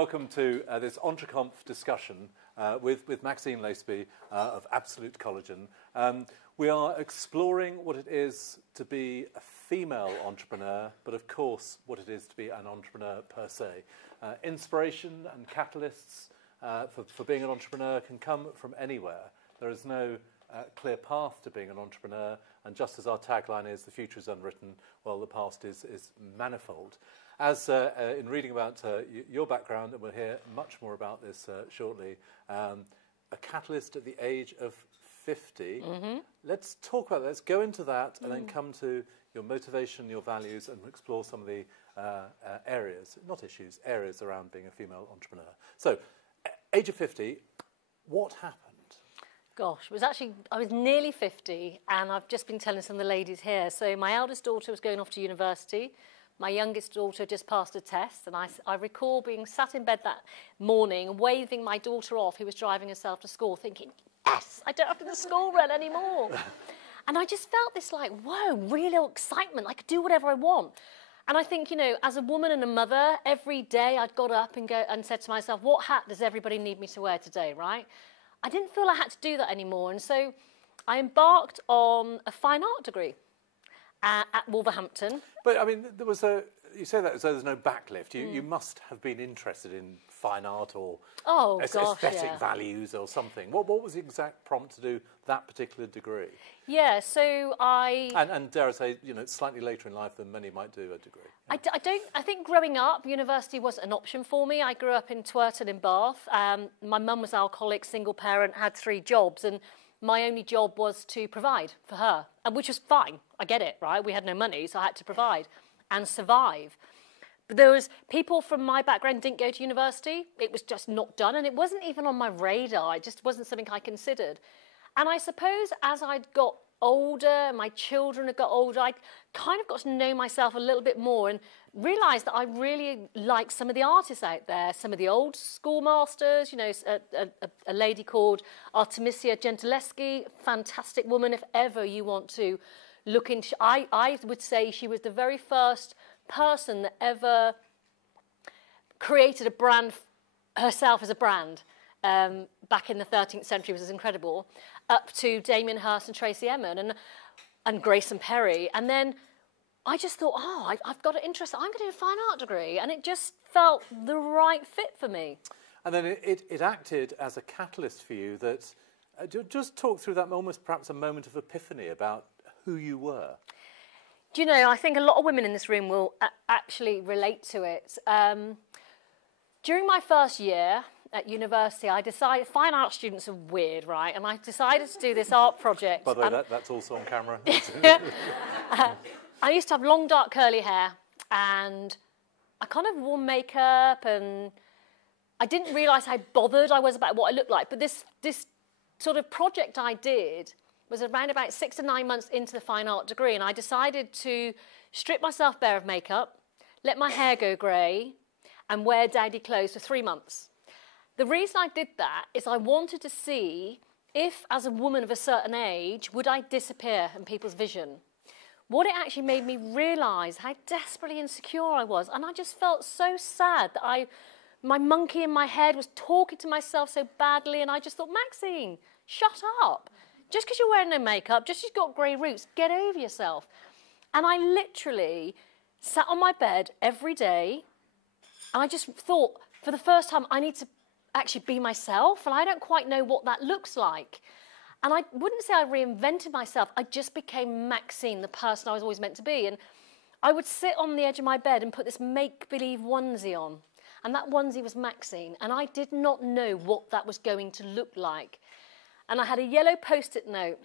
Welcome to this EntreConf discussion with Maxine Laceby of Absolute Collagen. We are exploring what it is to be a female entrepreneur, but of course what it is to be an entrepreneur per se. Inspiration and catalysts for being an entrepreneur can come from anywhere. There is no clear path to being an entrepreneur, and just as our tagline is, the future is unwritten, well, the past is manifold. As in reading about your background, and we'll hear much more about this shortly, a catalyst at the age of 50. Mm-hmm. Let's talk about that. Let's go into that and then come to your motivation, your values, and explore some of the areas, not issues, areas around being a female entrepreneur. So, age of 50, what happened? Gosh, I was nearly 50, and I've just been telling some of the ladies here. So my eldest daughter was going off to university. My youngest daughter just passed a test, and I recall being sat in bed that morning, waving my daughter off, who was driving herself to school, thinking, yes, I don't have to do the school run anymore. And I just felt this like, whoa, real excitement. I could do whatever I want. And I think, you know, as a woman and a mother, every day I'd got up and said to myself, what hat does everybody need me to wear today, right? I didn't feel I had to do that anymore. And so I embarked on a fine art degree at Wolverhampton. But, I mean, you say that as though there's no backlift. You must have been interested in fine art or aesthetic values or something. What was the exact prompt to do that particular degree? Yeah, so And dare I say, you know, slightly later in life than many might do a degree. Yeah. I think growing up, university wasn't an option for me. I grew up in Twerton in Bath. My mum was alcoholic, single parent, had 3 jobs, and my only job was to provide for her, which was fine. I get it, right? We had no money, so I had to provide and survive. But there was people from my background didn't go to university. It was just not done, and it wasn't even on my radar. It just wasn't something I considered. And I suppose as I'd got older, my children had got older, I kind of got to know myself a little bit more and realised that I really like some of the artists out there, some of the old school masters, you know, a lady called Artemisia Gentileschi, fantastic woman if ever you want to look into. I would say she was the very first person that ever created a brand herself as a brand. Back in the 13th century, was incredible, up to Damien Hirst and Tracy Emin and Grayson Perry. And then I just thought, I've got an interest. I'm going to do a fine art degree. And it just felt the right fit for me. And then it acted as a catalyst for you that, just talk through that moment, perhaps a moment of epiphany about who you were. Do you know, I think a lot of women in this room will actually relate to it. During my first year at university, I decided, fine art students are weird, right? And I decided to do this art project. By the way, that's also on camera. I used to have long, dark, curly hair, and I kind of wore makeup, and I didn't realise how bothered I was about what I looked like. But this sort of project I did was around about 6 to 9 months into the fine art degree, and I decided to strip myself bare of makeup, let my hair go grey, and wear dowdy clothes for 3 months. The reason I did that is I wanted to see if, as a woman of a certain age, would I disappear in people's vision. What it actually made me realise how desperately insecure I was, and I just felt so sad that my monkey in my head was talking to myself so badly, and I just thought, Maxine, shut up. Just because you're wearing no makeup, just because you've got grey roots, get over yourself. And I literally sat on my bed every day, and I just thought, for the first time, I need to actually be myself, and I don't quite know what that looks like. And I wouldn't say I reinvented myself, I just became Maxine, the person I was always meant to be. And I would sit on the edge of my bed and put this make-believe onesie on, and that onesie was Maxine, and I did not know what that was going to look like. And I had a yellow post-it note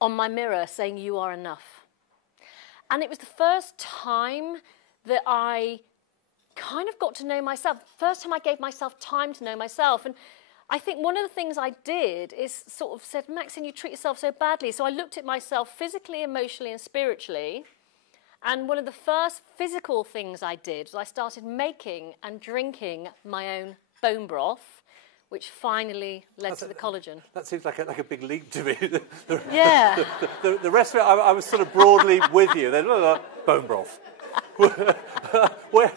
on my mirror saying, "You are enough." And it was the first time that I kind of got to know myself. First time I gave myself time to know myself. And I think one of the things I did is sort of said, Maxine, you treat yourself so badly. So I looked at myself physically, emotionally, and spiritually. And one of the first physical things I did was I started making and drinking my own bone broth, which finally led to the collagen. That seems like a big leap to me. Yeah. The rest of it, I was sort of broadly with you. Then bone broth. Where,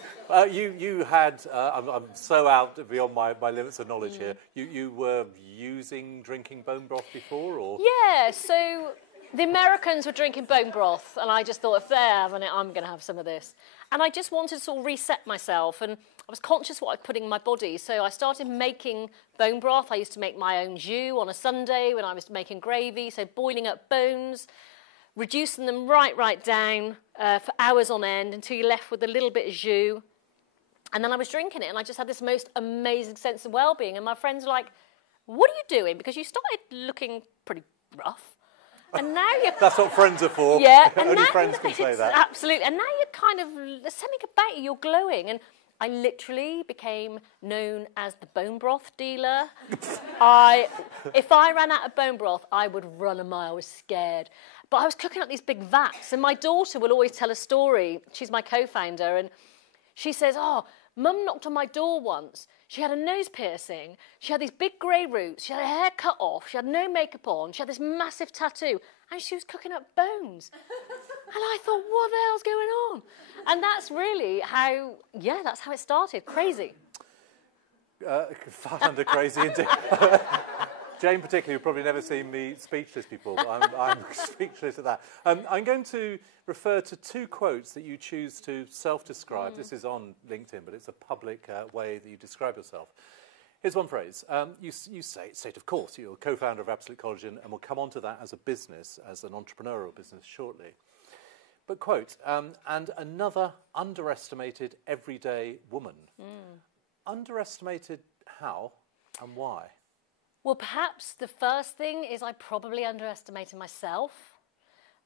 you had, I'm so out beyond my limits of knowledge here, you were using drinking bone broth before, or? Yeah, so the Americans were drinking bone broth, and I just thought, if they're having it, I'm going to have some of this. And I just wanted to sort of reset myself, and I was conscious what I was putting in my body, so I started making bone broth. I used to make my own jus on a Sunday when I was making gravy, so boiling up bones, reducing them right down for hours on end until you're left with a little bit of jus. And then I was drinking it, and I just had this most amazing sense of well-being. And my friends were like, what are you doing? Because you started looking pretty rough. And now you're... That's what friends are for. Yeah. Only friends can say that. Absolutely. And now you're kind of... There's something about you. You're glowing. And I literally became known as the bone broth dealer. If I ran out of bone broth, I would run a mile. I was scared. But I was cooking up these big vats. And my daughter will always tell a story. She's my co-founder. And she says, oh, Mum knocked on my door once. She had a nose piercing. She had these big grey roots. She had her hair cut off. She had no makeup on. She had this massive tattoo. And she was cooking up bones. And I thought, what the hell's going on? And that's really how, yeah, that's how it started. Crazy. Far under crazy indeed. Jane particularly, you've probably never seen me speechless before, but I'm speechless at that. I'm going to refer to two quotes that you choose to self-describe. This is on LinkedIn, but it's a public way that you describe yourself. Here's one phrase. You state, of course, you're a co-founder of Absolute Collagen, and we'll come on to that as a business, as an entrepreneurial business shortly. But quote, and another underestimated everyday woman. Underestimated how and why? Well, perhaps the first thing is I probably underestimated myself.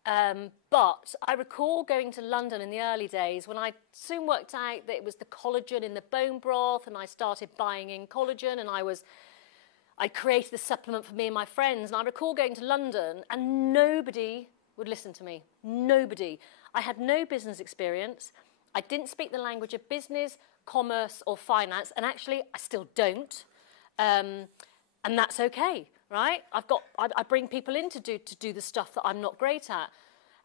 But I recall going to London in the early days when I soon worked out that it was the collagen in the bone broth, and I started buying in collagen, and I created the supplement for me and my friends. And I recall going to London and nobody would listen to me. Nobody. I had no business experience. I didn't speak the language of business, commerce or finance, and actually I still don't. And that's okay, right? I bring people in to do the stuff that I'm not great at.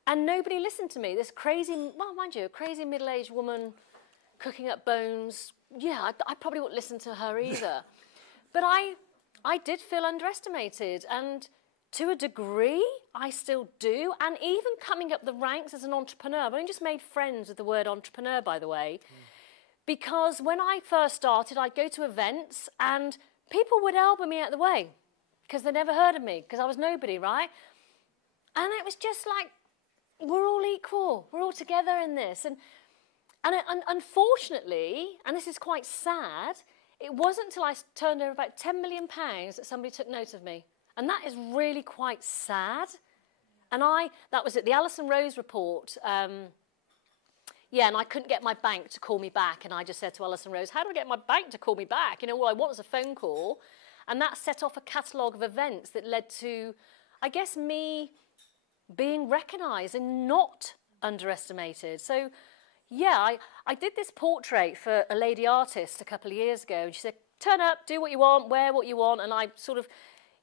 And nobody listened to me. This crazy, well, mind you, a crazy middle-aged woman cooking up bones. Yeah, I probably wouldn't listen to her either. But I did feel underestimated. And to a degree, I still do. And even coming up the ranks as an entrepreneur, I've only just made friends with the word entrepreneur, by the way. Because when I first started, I'd go to events and people would elbow me out of the way because they never heard of me, because I was nobody, right? And it was just like, we're all equal. We're all together in this. And unfortunately, and this is quite sad, it wasn't until I turned over about £10 million that somebody took note of me. And that is really quite sad. And that was at the Alison Rose report. Yeah, and I couldn't get my bank to call me back. And I just said to Alison Rose, how do I get my bank to call me back? You know, all I want is a phone call. And that set off a catalogue of events that led to, I guess, me being recognised and not underestimated. So, yeah, I did this portrait for a lady artist a couple of years ago. And she said, turn up, do what you want, wear what you want. And I sort of,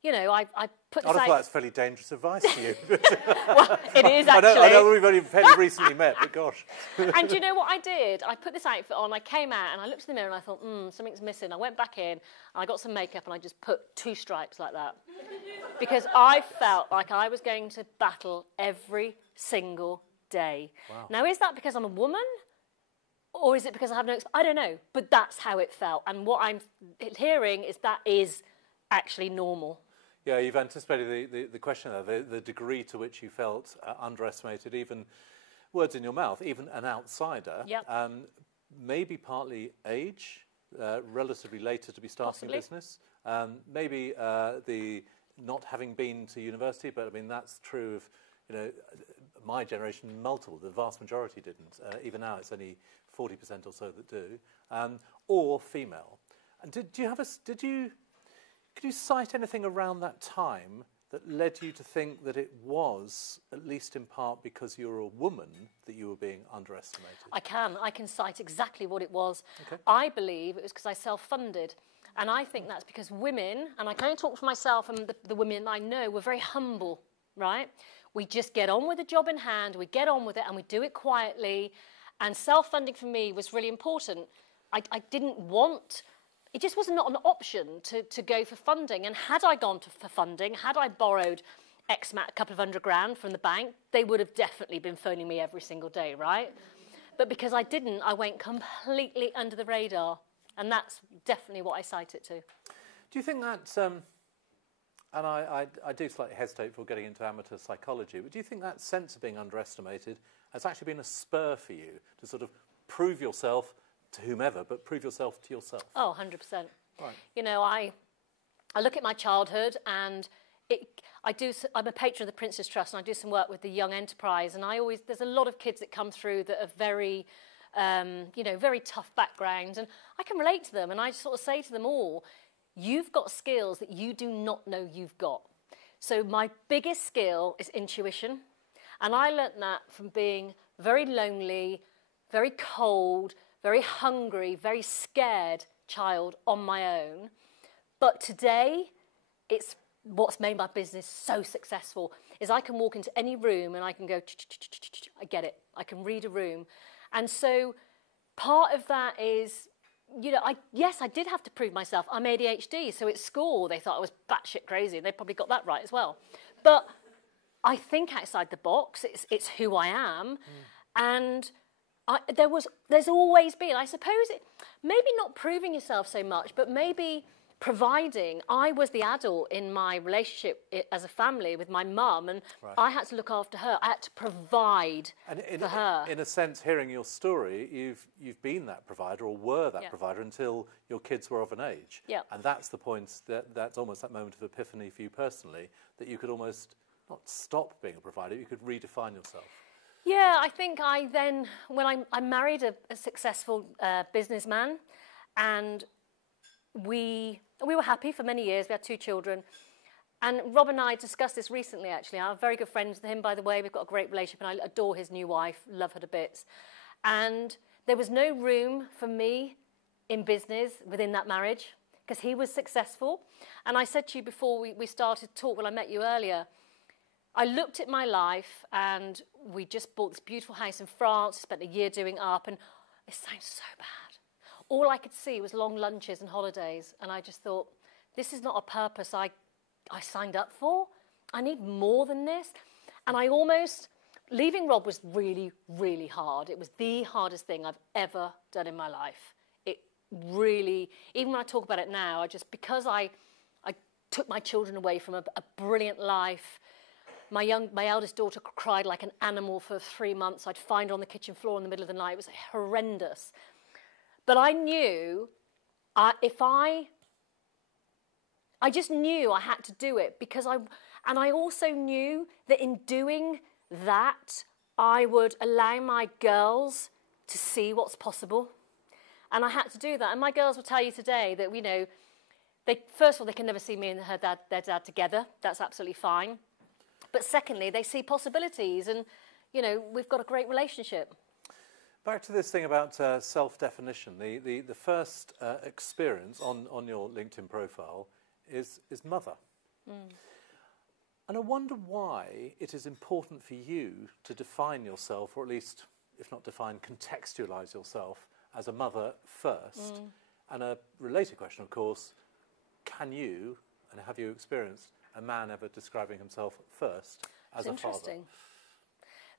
you know, I put this out. I thought that's fairly dangerous advice to you. Well, it is actually. I know we've only fairly recently met, but gosh. And do you know what I did? I put this outfit on, I came out and I looked in the mirror and I thought, something's missing. I went back in and I got some makeup and I just put 2 stripes like that. Because I felt like I was going to battle every single day. Wow. Now, is that because I'm a woman? Or is it because I have no experience? I don't know. But that's how it felt. And what I'm hearing is that is actually normal. Yeah, you've anticipated the question there, the degree to which you felt underestimated, even words in your mouth, even an outsider. Yep. Maybe partly age, relatively later to be starting a business. Maybe the not having been to university, but I mean, that's true of, you know, my generation, multiple, the vast majority didn't. Even now, it's only 40% or so that do. Or female. And could you cite anything around that time that led you to think that it was, at least in part because you're a woman, that you were being underestimated? I can cite exactly what it was. Okay. I believe it was because I self-funded. And I think that's because women, and I can only talk for myself and the women I know, were very humble, right? We just get on with the job in hand, we get on with it and we do it quietly. And self-funding for me was really important. I didn't want, it just was not an option to go for funding. And had I gone for funding, had I borrowed a couple of £100 from the bank, they would have definitely been phoning me every single day, right? But because I didn't, I went completely under the radar. And that's definitely what I cite it to. Do you think that, and I do slightly hesitate before getting into amateur psychology, but do you think that sense of being underestimated has actually been a spur for you to sort of prove yourself to whomever, but prove yourself to yourself? Oh, 100%. Right. You know, I look at my childhood, and I'm a patron of the Prince's Trust, and I do some work with the young enterprise, and there's a lot of kids that come through that are very, very tough backgrounds, and I can relate to them, and I sort of say to them all, you've got skills that you do not know you've got. So my biggest skill is intuition, and I learnt that from being very lonely, very cold, very hungry, very scared child on my own. But today, it's what's made my business so successful, is I can walk into any room and I can go, I get it. I can read a room. And so part of that is, I did have to prove myself. I'm ADHD, so at school they thought I was batshit crazy, and they probably got that right as well. But I think outside the box. It's who I am, and there's always been, I suppose, maybe not proving yourself so much, but maybe providing. I was the adult in my relationship as a family with my mum, and right. I had to look after her. I had to provide for her. In a sense, hearing your story, you've been that provider, or were that provider, until your kids were of an age. Yeah. And that's the point, that's almost that moment of epiphany for you personally, that you could almost not stop being a provider, you could redefine yourself. Yeah, I think when I married a successful businessman, and we were happy for many years. We had 2 children. And Rob and I discussed this recently, actually. I'm very good friends with him, by the way. We've got a great relationship, and I adore his new wife, love her to bits. And there was no room for me in business within that marriage, because he was successful. And I said to you before we started to talk, when I met you earlier, I looked at my life, and we just bought this beautiful house in France, spent a year doing up, and it sounds so bad. All I could see was long lunches and holidays, and I just thought, this is not a purpose I signed up for. I need more than this. And leaving Rob was really, really hard. It was the hardest thing I've ever done in my life. It really, even when I talk about it now, because I took my children away from a brilliant life. My eldest daughter cried like an animal for 3 months. I'd find her on the kitchen floor in the middle of the night. It was horrendous. But I knew I just knew I had to do it, and I also knew that in doing that, I would allow my girls to see what's possible. And I had to do that. And my girls will tell you today that, first of all, they can never see me and their dad together. That's absolutely fine. But secondly, they see possibilities, and, we've got a great relationship. Back to this thing about self-definition. The first experience on your LinkedIn profile is mother. And I wonder why it is important for you to define yourself, or at least, if not define, contextualise yourself as a mother first. And a related question, of course, can you, and have you experienced a man ever describing himself first as a father?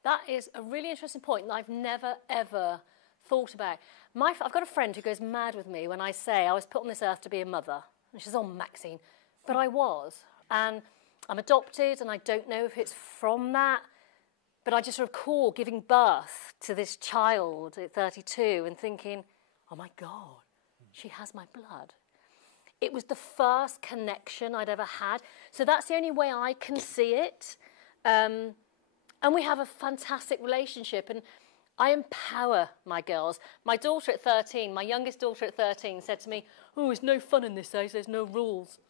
That is a really interesting point that I've never, ever thought about. I've got a friend who goes mad with me when I say I was put on this earth to be a mother. And she says, oh, Maxine. But I was. And I'm adopted, and I don't know if it's from that. But I just recall giving birth to this child at 32 and thinking, oh, my God, she has my blood. It was the first connection I'd ever had. So that's the only way I can see it. And we have a fantastic relationship, and I empower my girls. My daughter at 13, my youngest daughter at 13, said to me, oh, there's no fun in this house, there's no rules.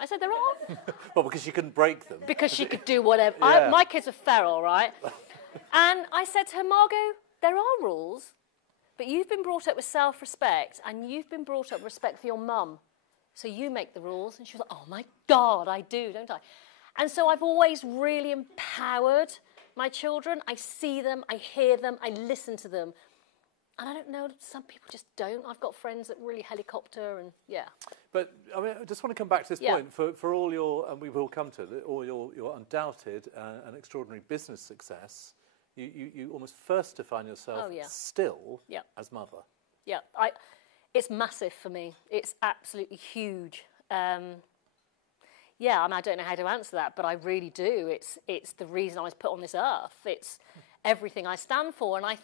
I said, there are. Well, because you couldn't break them. Because she could do whatever. Yeah. My kids are feral, right? And I said to her, Margot, there are rules, but you've been brought up with self-respect, and you've been brought up with respect for your mum. So you make the rules. And she was like, oh, my God, I do, don't I? And so I've always really empowered my children. I see them, I hear them, I listen to them. And I don't know, some people just don't. I've got friends that really helicopter and, yeah. But I mean, I just want to come back to this Yeah. point. For all your, and we will come to it, all your undoubted and extraordinary business success, you almost first define yourself still as mother. Yeah, it's massive for me. It's absolutely huge. Yeah, I mean, I don't know how to answer that, but I really do. It's the reason I was put on this earth. It's everything I stand for. And when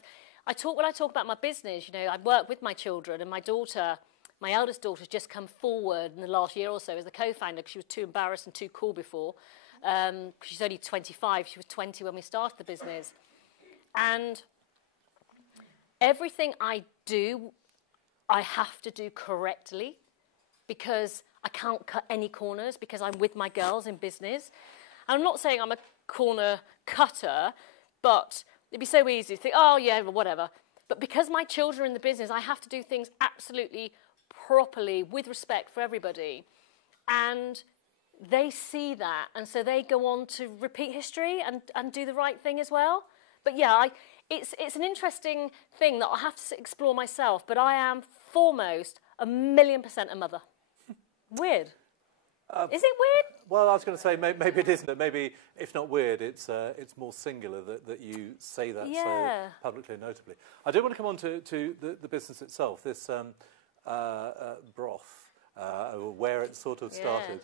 I talk about my business, you know, I work with my children, and my daughter, my eldest daughter's just come forward in the last year or so as the co-founder, because she was too embarrassed and too cool before. She's only 25. She was 20 when we started the business. And everything I do, I have to do correctly, because I can't cut any corners, because I'm with my girls in business. And I'm not saying I'm a corner cutter, but it'd be so easy to think, oh, yeah, well, whatever. But because my children are in the business, I have to do things absolutely properly, with respect for everybody. And they see that, and so they go on to repeat history and do the right thing as well. But yeah, it's an interesting thing that I'll have to explore myself, but I am foremost 1,000,000% a mother. Weird. Is it weird? Well, I was going to say maybe it isn't. Maybe if not weird, it's more singular that you say that so publicly and notably. I do want to come on to the business itself. This broth, where it sort of started.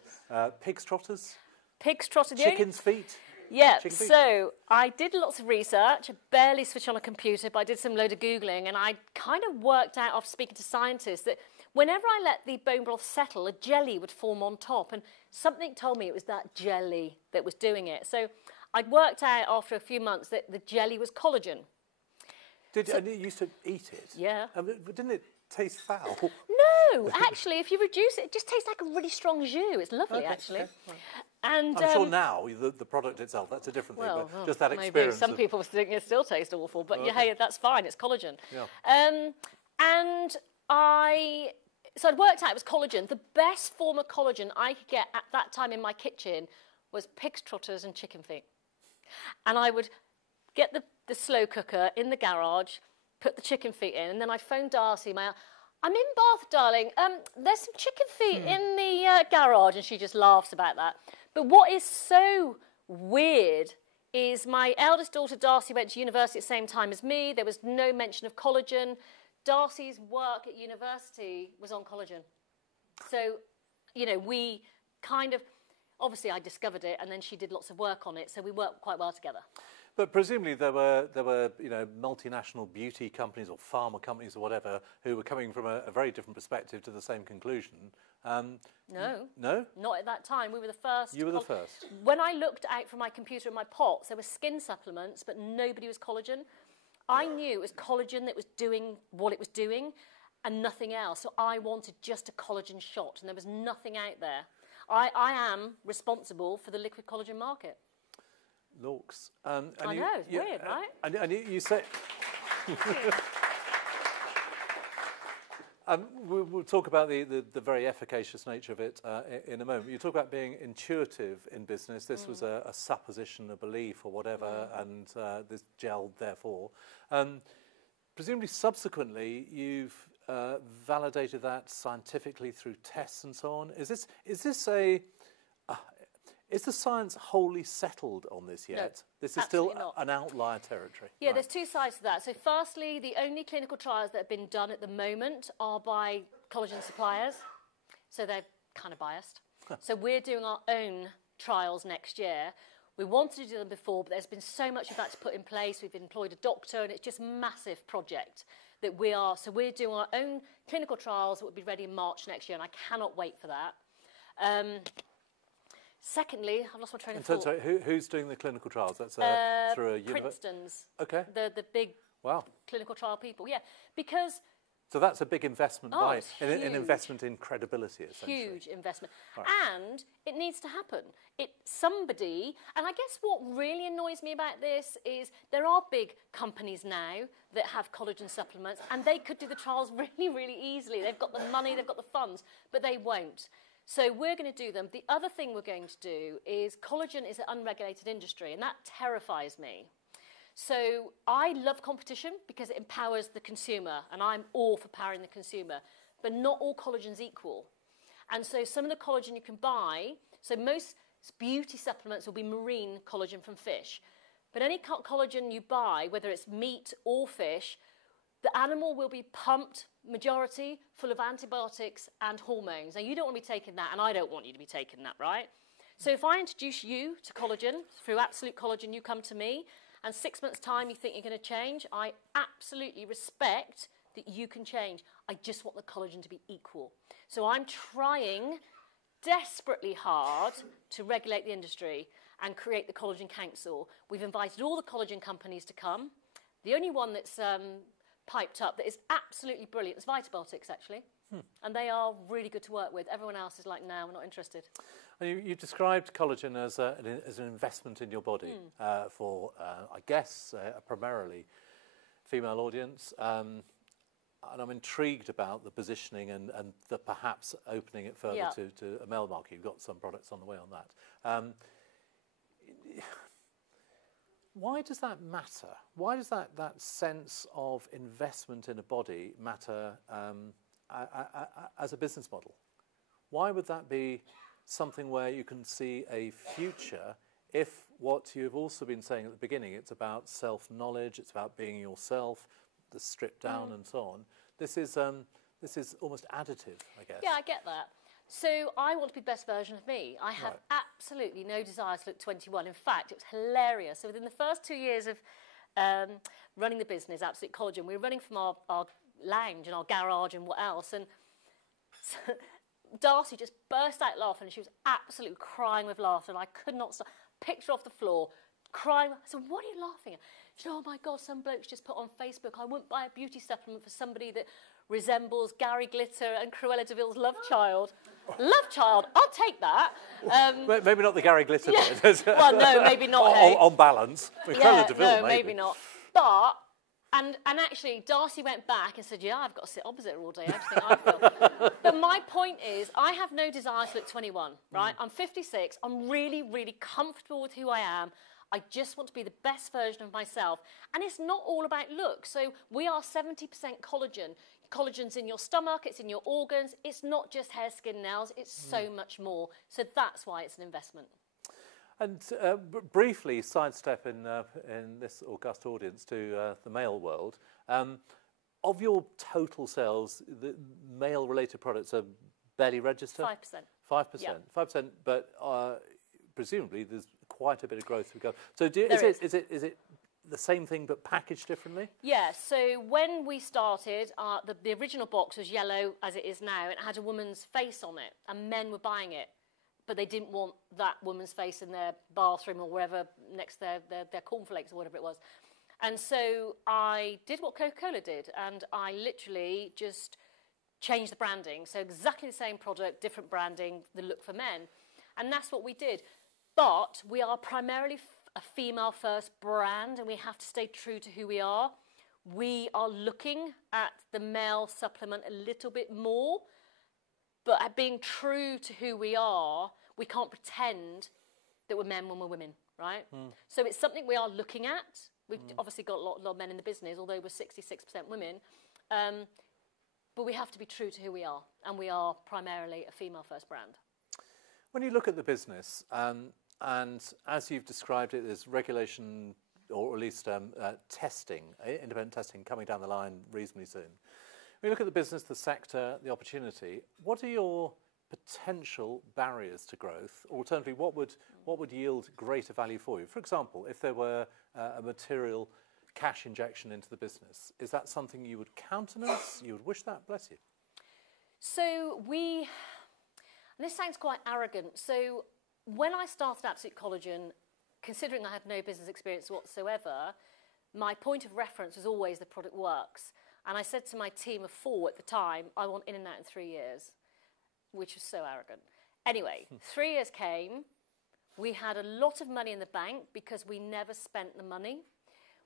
Pig's trotters. Pig's trotters. Chicken's feet. Yeah, so I did lots of research. I barely switched on a computer, but I did some load of Googling, and I kind of worked out, after speaking to scientists, that whenever I let the bone broth settle, a jelly would form on top, and something told me it was that jelly that was doing it. So I'd worked out after a few months that the jelly was collagen. And you used to eat it? Yeah. But didn't it taste foul? No, actually, if you reduce it, it just tastes like a really strong jus. It's lovely, actually. Okay. And I'm sure now the product itself, that's a different thing, but just that experience. Maybe some people think it still tastes awful, but hey, that's fine. It's collagen. Yeah. And so I'd worked out it was collagen. The best form of collagen I could get at that time in my kitchen was pig's trotters and chicken feet. And I would get the slow cooker in the garage, put the chicken feet in, and then I'd phone Darcy, I'm in Bath, darling. There's some chicken feet in the garage, and she just laughs about that. But what is so weird is my eldest daughter, Darcy, went to university at the same time as me. There was no mention of collagen. Darcy's work at university was on collagen. So, you know, we kind of, obviously I discovered it, and then she did lots of work on it, so we worked quite well together. But presumably there were multinational beauty companies or pharma companies or whatever who were coming from a very different perspective to the same conclusion. No. No? Not at that time. We were the first. You were the first. When I looked out from my computer in my pots, there were skin supplements, but nobody was collagen. I knew it was collagen that was doing what it was doing and nothing else. So I wanted just a collagen shot, and there was nothing out there. I am responsible for the liquid collagen market. Lorks. I know, it's weird, right? And you say... we'll talk about the very efficacious nature of it in a moment. You talk about being intuitive in business. This was a supposition, a belief or whatever, and this gelled therefore. Presumably subsequently you've validated that scientifically through tests and so on. Is the science wholly settled on this yet? No, this is still an outlier territory. Yeah, right. There's two sides to that. So firstly, the only clinical trials that have been done at the moment are by collagen suppliers. So they're kind of biased. So we're doing our own trials next year. We wanted to do them before, but there's been so much of that to put in place. We've employed a doctor, and it's just a massive project that so we're doing our own clinical trials that will be ready in March next year, and I cannot wait for that. Secondly, I've lost my train of thought. Sorry, who's doing the clinical trials? That's through a university? Princeton's. Okay. The big clinical trial people, yeah. Because... So that's a big investment, an investment in credibility, essentially. Huge investment. Right. And it needs to happen. And I guess what really annoys me about this is there are big companies now that have collagen supplements, and they could do the trials really, really easily. They've got the money, they've got the funds, but they won't. So we're going to do them. The other thing we're going to do is collagen is an unregulated industry, and that terrifies me. So I love competition because it empowers the consumer, and I'm all for powering the consumer. But not all collagen's equal. And so some of the collagen you can buy, so most beauty supplements will be marine collagen from fish. But any collagen you buy, whether it's meat or fish, the animal will be pumped, majority, full of antibiotics and hormones. Now, you don't want to be taking that, and I don't want you to be taking that, right? So if I introduce you to collagen, through Absolute Collagen, you come to me, and 6 months' time you think you're going to change, I absolutely respect that you can change. I just want the collagen to be equal. So I'm trying desperately hard to regulate the industry and create the Collagen Council. We've invited all the collagen companies to come. The only one that's piped up that is absolutely brilliant is Vitabiotics, actually. And they are really good to work with. Everyone else is like, no, we're not interested. You described collagen as an investment in your body for, I guess, a primarily female audience. And I'm intrigued about the positioning and the perhaps opening it further to a male market. You've got some products on the way on that. Why does that matter? Why does that sense of investment in a body matter as a business model? Why would that be something where you can see a future if what you've also been saying at the beginning, it's about self-knowledge, it's about being yourself, the stripped down and so on. This is almost additive, I guess. Yeah, I get that. So I want to be the best version of me. I have absolutely no desire to look 21. In fact, it was hilarious. So within the first 2 years of running the business, Absolute Collagen, we were running from our lounge and our garage and what else. And so Darcy just burst out laughing, and she was absolutely crying with laughter, and I could not stop. Picked her off the floor, crying. I said, what are you laughing at? She said, oh my God, some bloke's just put on Facebook, I wouldn't buy a beauty supplement for somebody that resembles Gary Glitter and Cruella de Vil's love child. Love child, I'll take that. Maybe not the Gary Glitter bit. Well, no, maybe not. On balance. Cruella de Vil, no, maybe not. But, and actually, Darcy went back and said, yeah, I've got to sit opposite her all day. I just think I feel. But my point is, I have no desire to look 21, right? I'm 56. I'm really, really comfortable with who I am. I just want to be the best version of myself. And it's not all about look. So we are 70% collagen. Collagen's in your stomach, it's in your organs. It's not just hair, skin, nails. It's so much more. So that's why it's an investment. And briefly sidestep in this august audience to the male world. Of your total sales, the male-related products are barely registered? 5%. 5%. Yeah. 5%, but presumably there's quite a bit of growth to go. So is it the same thing but packaged differently? Yeah, so when we started, the original box was yellow as it is now, and it had a woman's face on it, and men were buying it, but they didn't want that woman's face in their bathroom or wherever next to their cornflakes or whatever it was. And so I did what Coca-Cola did, and I literally just changed the branding. So exactly the same product, different branding, the look for men. And that's what we did. But we are primarily a female-first brand, and we have to stay true to who we are. We are looking at the male supplement a little bit more, but at being true to who we are, we can't pretend that we're men when we're women, right? So it's something we are looking at. We've obviously got a lot of men in the business, although we're 66% women. But we have to be true to who we are, and we are primarily a female-first brand. When you look at the business, and as you've described it, there's regulation, or at least testing, independent testing coming down the line reasonably soon. When you look at the business, the sector, the opportunity, what are your potential barriers to growth? Alternatively, what would yield greater value for you? For example, if there were a material cash injection into the business, is that something you would countenance? You would wish that? Bless you. So and this sounds quite arrogant. So when I started Absolute Collagen, considering I had no business experience whatsoever, my point of reference was always the product works. And I said to my team of 4 at the time, I want in and out in 3 years, which was so arrogant. Anyway, 3 years came. We had a lot of money in the bank because we never spent the money.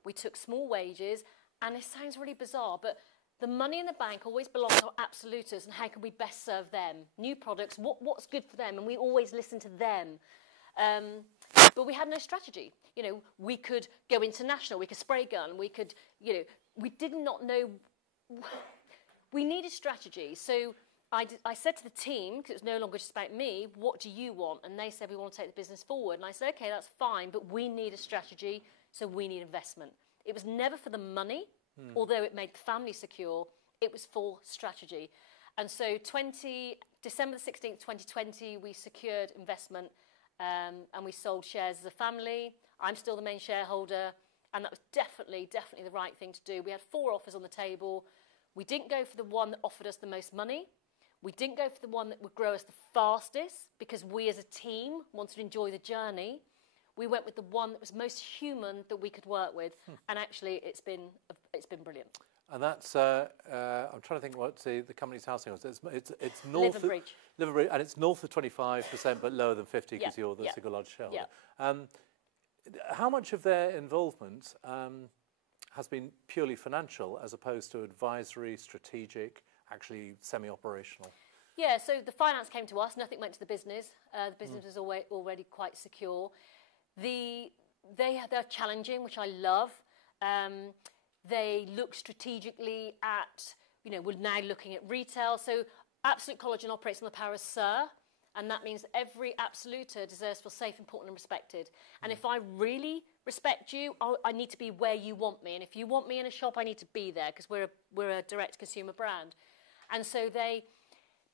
We took small wages, and it sounds really bizarre, but the money in the bank always belongs to absoluters, and how can we best serve them? New products, what's good for them, and we always listen to them. But we had no strategy. You know, we could go international, we could spray gun, we could, you know, we did not know. We needed strategy. So I said to the team, because it was no longer just about me, what do you want? And they said, we want to take the business forward. And I said, okay, that's fine, but we need a strategy, so we need investment. It was never for the money, although it made the family secure. It was for strategy. And so December the 16th, 2020, we secured investment and we sold shares as a family. I'm still the main shareholder, and that was definitely the right thing to do. We had 4 offers on the table. We didn't go for the one that offered us the most money. We didn't go for the one that would grow us the fastest, because we as a team wanted to enjoy the journey. We went with the one that was most human that we could work with, and actually it's been brilliant. And that's, I'm trying to think what the company's housing was. It's north Liverbridge, and it's north of 25%, but lower than 50 because you're the single largest shareholder. Yeah. How much of their involvement has been purely financial as opposed to advisory, strategic, actually semi-operational? Yeah, so the finance came to us. Nothing went to the business. The business was already quite secure. They're challenging, which I love. They look strategically at, you know, we're now looking at retail. So Absolute Collagen operates on the power of Sir, and that means that every absoluter deserves to feel safe, important and respected. And if I really respect you, I need to be where you want me. And if you want me in a shop, I need to be there, because we're a direct consumer brand. And so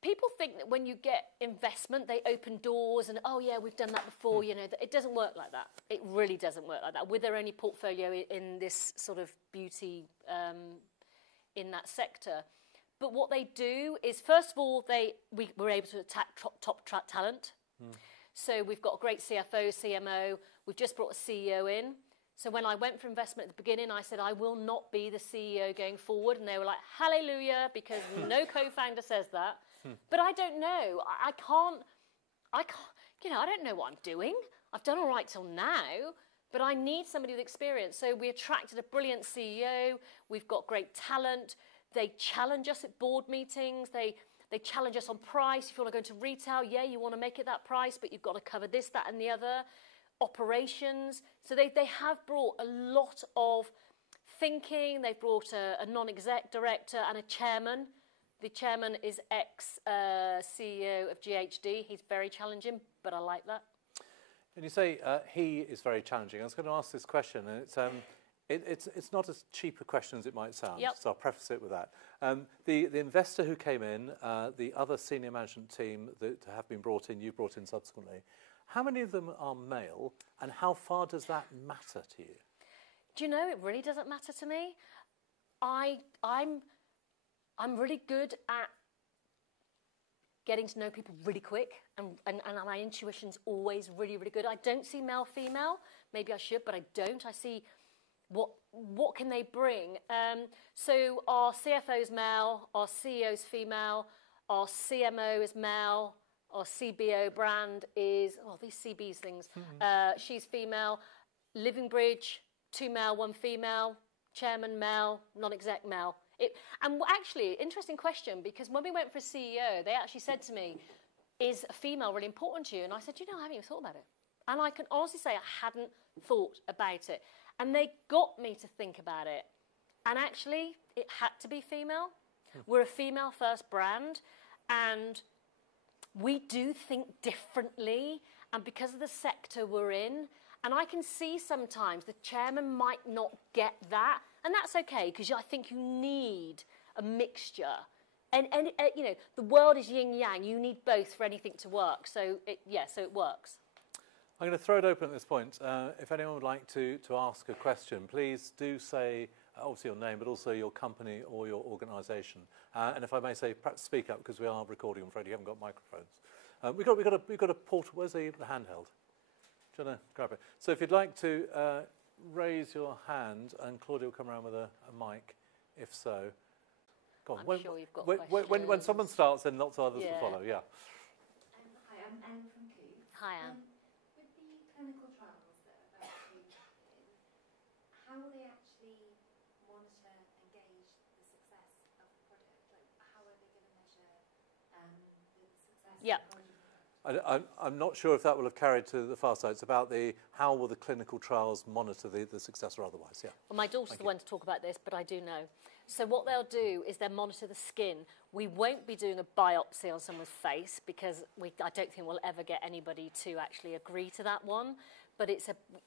people think that when you get investment, they open doors and, oh yeah, we've done that before, you know. It doesn't work like that. It really doesn't work like that. We're their only portfolio in this sort of beauty, in that sector. But what they do is, first of all, we were able to attract top talent. So we've got a great CFO, CMO. We've just brought a CEO in. So when I went for investment at the beginning, I said, I will not be the CEO going forward. And they were like, hallelujah, because no co-founder says that. But I don't know. I can't, you know, I don't know what I'm doing. I've done all right till now, but I need somebody with experience. So we attracted a brilliant CEO. We've got great talent. They challenge us at board meetings. They challenge us on price. If you want to go into retail, yeah, you want to make it that price, but you've got to cover this, that, and the other. Operations. So they have brought a lot of thinking. They've brought a non-exec director and a chairman. The chairman is ex-CEO of GHD. He's very challenging, but I like that. And you say he is very challenging. I was going to ask this question, and it's not as cheap a question as it might sound, so I'll preface it with that. The investor who came in, the other senior management team that have been brought in, you brought in subsequently, how many of them are male, and how far does that matter to you? Do you know, it really doesn't matter to me. I'm really good at getting to know people really quick, and my intuition's always really, really good. I don't see male, female. Maybe I should, but I don't. I see what can they bring. So our CFO is male, our CEO is female, our CMO is male, our CBO brand is, these CBs things, she's female. Living Bridge, 2 male, 1 female, chairman male, non-exec male. And actually, interesting question, because when we went for a CEO, they actually said to me, is a female really important to you? And I said, I haven't even thought about it. And I can honestly say I hadn't thought about it. And they got me to think about it. And actually, it had to be female. We're a female-first brand, and we do think differently. And because of the sector we're in, and I can see sometimes the chairman might not get that. And that's okay, because I think you need a mixture. And you know, the world is yin-yang. You need both for anything to work. So it works. I'm going to throw it open at this point. If anyone would like to ask a question, please do say, obviously your name, but also your company or your organisation. And if I may say, perhaps speak up, because we are recording. I'm afraid you haven't got microphones. We've got a portable. Where's the handheld? Do you want to grab it? So if you'd like to raise your hand, and Claudia will come around with a mic, if so. Go on. I'm sure you've got questions. When someone starts, then lots of others will follow. Yeah. Hi, I'm Anne from Coutts. Hi, Anne. With the clinical trials that are about to begin, how will they actually monitor and gauge the success of the product? Like, how are they going to measure the success of the product? I'm not sure if that will have carried to the far side. It's about how will the clinical trials monitor the success or otherwise. Yeah. Well, my daughter's the one to talk about this, but I do know. So what they'll do is they'll monitor the skin. We won't be doing a biopsy on someone's face because I don't think we'll ever get anybody to actually agree to that one. But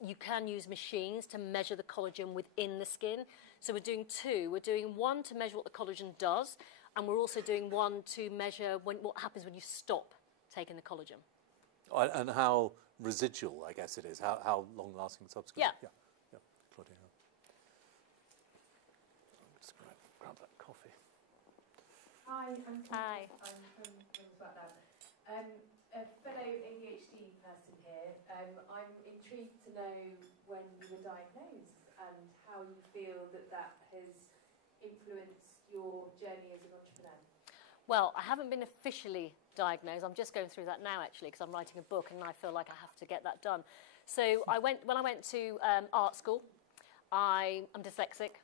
you can use machines to measure the collagen within the skin. So we're doing two. We're doing one to measure what the collagen does, and we're also doing one to measure what happens when you stop taking the collagen. And how residual, I guess it is, how long-lasting subsequent. Yeah. Claudia. I'll just grab that coffee. Hi, Hi. I'm from Burges Salmon. A fellow ADHD person here. I'm intrigued to know when you were diagnosed and how you feel that has influenced your journey as an entrepreneur. Well, I haven't been officially diagnosed. I'm just going through that now, actually, because I'm writing a book and I feel like I have to get that done. So when I went to art school, I'm dyslexic.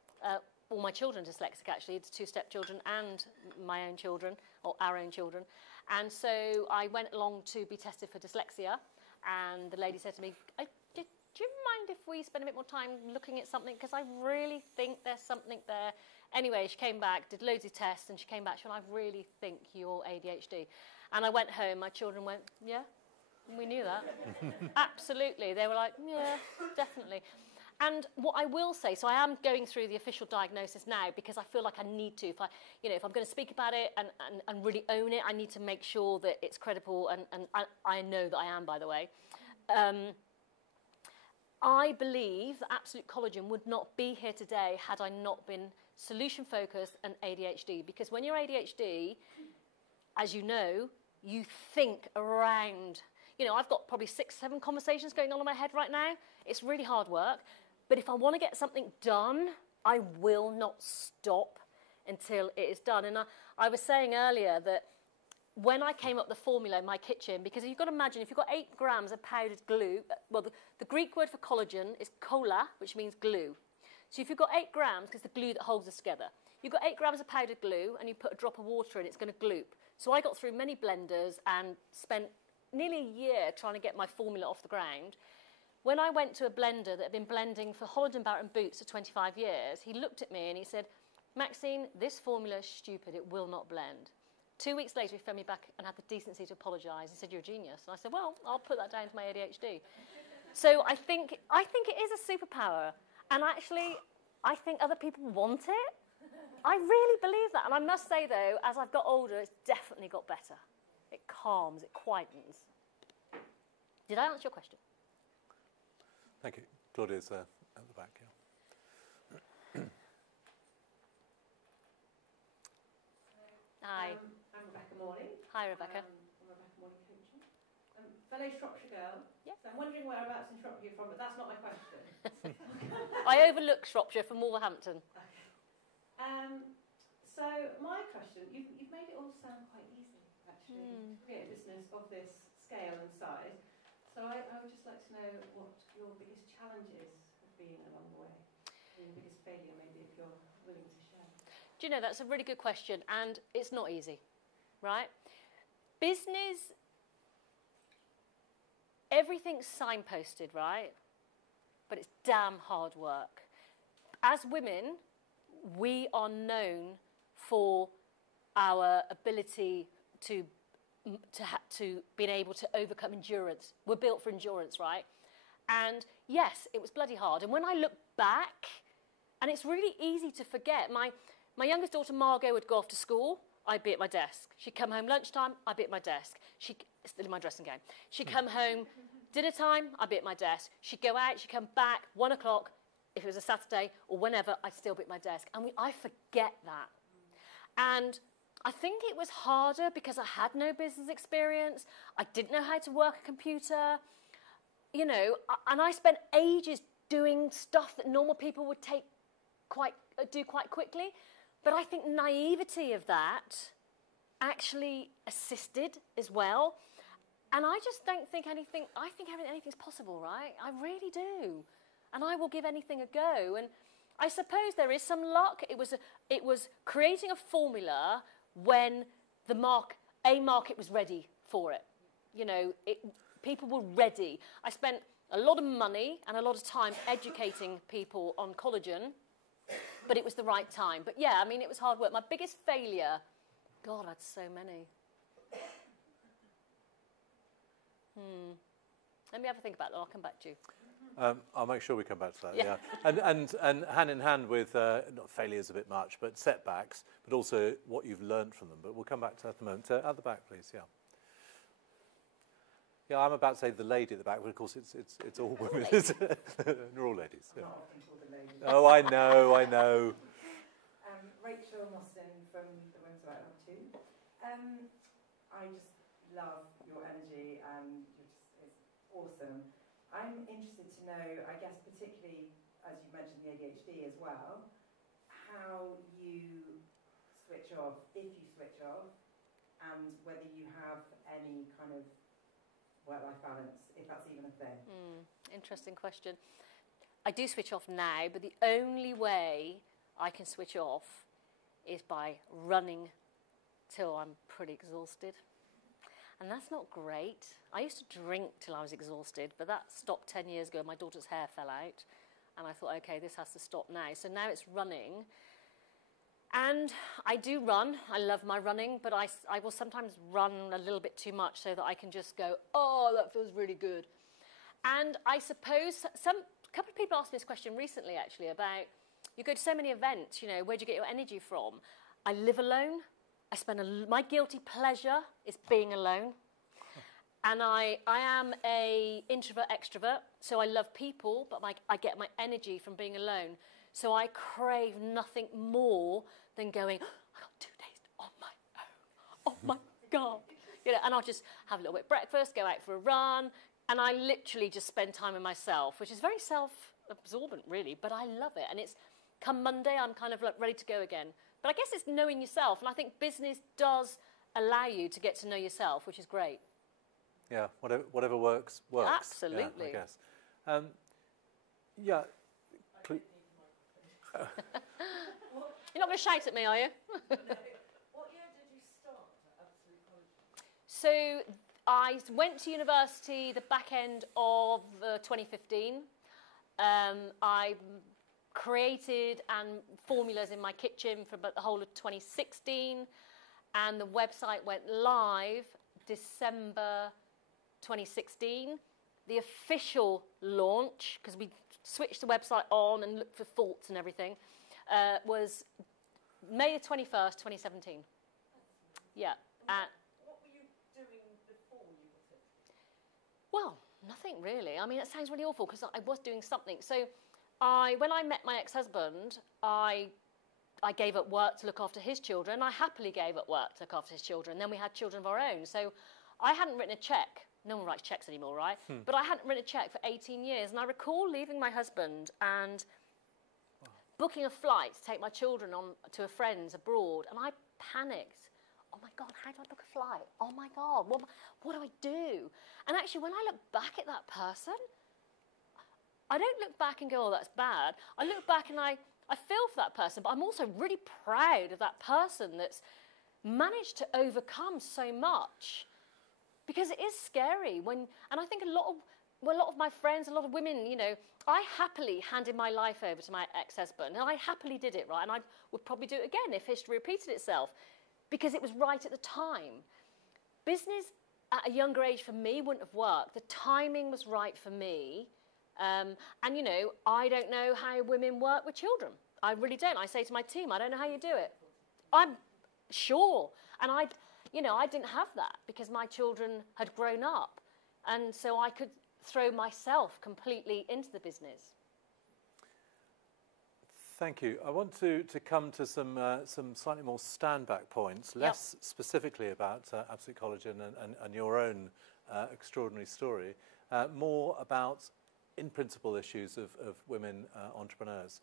All my children are dyslexic, actually. It's 2 stepchildren and my own children, or our own children. And so I went along to be tested for dyslexia, and the lady said to me, do you mind if we spend a bit more time looking at something? Because I really think there's something there. Anyway, she came back, did loads of tests, and she came back, she went, I really think you're ADHD. And I went home, my children went, yeah, we knew that. Absolutely. They were like, yeah, definitely. And what I will say, so I am going through the official diagnosis now because I feel like I need to. If I'm going to speak about it and really own it, I need to make sure that it's credible, and I know that I am, by the way. I believe that Absolute Collagen would not be here today had I not been solution-focused and ADHD. Because when you're ADHD, as you know, you think around. I've got probably 6, 7 conversations going on in my head right now. It's really hard work. But if I want to get something done, I will not stop until it is done. And I was saying earlier that when I came up with the formula in my kitchen, because you've got to imagine, if you've got 8 grams of powdered glue, well, the Greek word for collagen is kola, which means glue. So if you've got 8 grams, because the glue that holds us together, you've got 8 grams of powdered glue, and you put a drop of water in, it's going to gloop. So I got through many blenders and spent nearly a year trying to get my formula off the ground. When I went to a blender that had been blending for Holland & Barrett and Boots for 25 years, he looked at me and he said, Maxine, this formula is stupid, it will not blend. 2 weeks later, he phoned me back and had the decency to apologise. He said, you're a genius. And I said, well, I'll put that down to my ADHD. So I think it is a superpower. And actually, I think other people want it. I really believe that. And I must say, though, as I've got older, it's definitely got better. It calms, it quietens. Did I answer your question? Thank you. Claudia's at the back, yeah. Hi. I'm Rebecca Morley. Hi, Rebecca. I'm Rebecca Morley coaching. Fellow Shropshire girl. Yeah. So I'm wondering whereabouts in Shropshire you're from, but that's not my question. I overlook Shropshire from Wolverhampton. Okay. So my question, you've made it all sound quite easy, actually, to create a business of this scale and size. So I would just like to know what your biggest challenges have been along the way, and your biggest failure, maybe, if you're willing to share. Do you know, that's a really good question, and it's not easy, right? Business, everything's signposted, right? But it's damn hard work. As women, we are known for our ability to being able to overcome endurance. We're built for endurance, right? And yes, it was bloody hard. And when I look back, and it's really easy to forget, my youngest daughter, Margot, would go off to school. I'd be at my desk. She'd come home lunchtime. I'd be at my desk. Still in my dressing gown. She'd come home dinner time. I'd be at my desk. She'd go out. She'd come back 1 o'clock. If it was a Saturday or whenever, I'd still be at my desk. And I forget that. And I think it was harder because I had no business experience. I didn't know how to work a computer. And I spent ages doing stuff that normal people would do quite quickly. But I think naivety of that actually assisted as well. And I just don't think I think anything's possible, right? I really do. And I will give anything a go. And I suppose there is some luck. It was creating a formula when a market was ready for it. you know, people were ready. I spent a lot of money and a lot of time educating people on collagen, but it was the right time. But yeah, I mean, it was hard work. My biggest failure, God, I had so many. Let me have a think about that. I'll come back to you. I'll make sure we come back to that. Yeah, and hand in hand with not failures a bit much, but setbacks, but also what you've learned from them. But we'll come back to that in a moment. At the back, please. Yeah. Yeah, I'm about to say the lady at the back, but of course it's all women. They're all ladies. Yeah. I'm not often called a lady. Oh, I know. Rachel Mostyn from the Women's Right Hub 2. I just love your energy and it's awesome. I'm interested to know, I guess particularly as you mentioned the ADHD as well, how you switch off, if you switch off, and whether you have any kind of work-life balance, if that's even a thing. Interesting question. I do switch off now, but the only way I can switch off is by running till I'm pretty exhausted. And that's not great. I used to drink till I was exhausted, but that stopped 10 years ago. My daughter's hair fell out, and I thought, okay, this has to stop now. So now it's running. And I do run. I love my running, but I will sometimes run a little bit too much so that I can just go, oh, that feels really good. And I suppose a couple of people asked me this question recently, actually, about you go to so many events, you know, where do you get your energy from? I live alone. I spend my guilty pleasure is being alone. And I am a introvert extrovert, so I love people, but I get my energy from being alone. So I crave nothing more than going, I got 2 days on my own. Oh my God. You know, and I'll just have a little bit of breakfast, go out for a run, and I literally just spend time with myself, which is very self-absorbent, really, but I love it. And it's come Monday, I'm kind of like ready to go again. But I guess it's knowing yourself, and I think business does allow you to get to know yourself, which is great. Yeah, whatever works. Absolutely. Yeah, I guess. Yeah. You're not going to shout at me, are you? What year did you start at Absolute Collagen? So I went to university the back end of 2015. I created formulas in my kitchen for about the whole of 2016, and the website went live December 2016. The official launch, because we switched the website on and looked for faults and everything, was May the 21st, 2017. Yeah. What were you doing before you got it? Well, nothing really. I mean, it sounds really awful because I was doing something. So when I met my ex-husband, I gave up work to look after his children. I happily gave up work to look after his children. Then we had children of our own. So I hadn't written a cheque. No one writes cheques anymore, right? But I hadn't written a cheque for 18 years. And I recall leaving my husband and booking a flight to take my children on to a friend's abroad. And I panicked. Oh, my God, how do I book a flight? Oh, my God, what do I do? And actually, when I look back at that person, I don't look back and go, oh, that's bad. I look back and I feel for that person, but I'm also really proud of that person that's managed to overcome so much. Because it is scary and I think a lot of my friends, a lot of women, you know, I happily handed my life over to my ex-husband, and I happily did it, right? And I would probably do it again if history repeated itself, because it was right at the time. Business at a younger age for me wouldn't have worked. The timing was right for me. And, you know, I don't know how women work with children. I really don't. I say to my team, I don't know how you do it. I'm sure. And I didn't have that because my children had grown up. And so I could throw myself completely into the business. Thank you. I want to come to some slightly more stand-back points, less specifically about Absolute Collagen and your own extraordinary story, more about in-principle issues of women entrepreneurs.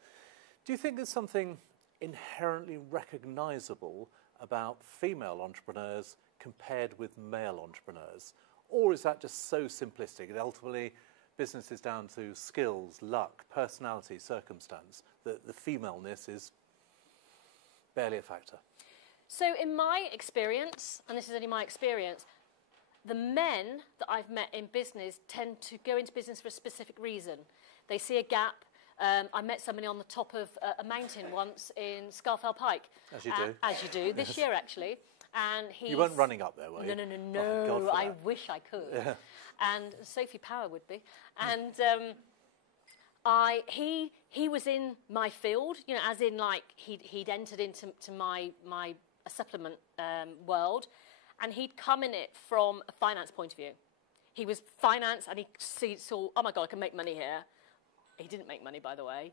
Do you think there's something inherently recognisable about female entrepreneurs compared with male entrepreneurs? Or is that just so simplistic and ultimately business is down to skills, luck, personality, circumstance, that the femaleness is barely a factor? So in my experience, and this is only my experience, the men that I've met in business tend to go into business for a specific reason. They see a gap. I met somebody on the top of a mountain once in Scarfell Pike. As you do. As you do, this year actually. And you weren't running up there, were you? No. Oh, God, I wish I could. Yeah. And Sophie Power would be. And he was in my field, you know, as in like he'd entered into my supplement world, and he'd come in it from a finance point of view. He was finance, and he saw, oh my God, I can make money here. He didn't make money, by the way,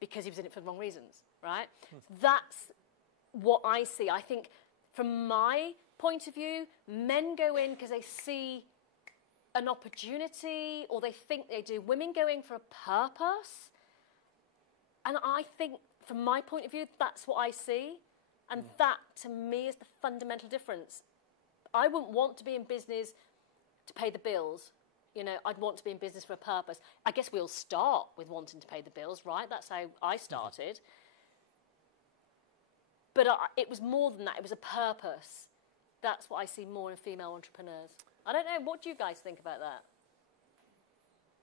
because he was in it for the wrong reasons, right? That's what I see. I think from my point of view, men go in because they see an opportunity, or they think they do. Women go in for a purpose. And I think, from my point of view, that's what I see. And that, to me, is the fundamental difference. I wouldn't want to be in business to pay the bills. You know, I'd want to be in business for a purpose. I guess we'll start with wanting to pay the bills, right? That's how I started. But it was more than that. It was a purpose. That's what I see more in female entrepreneurs. I don't know. What do you guys think about that?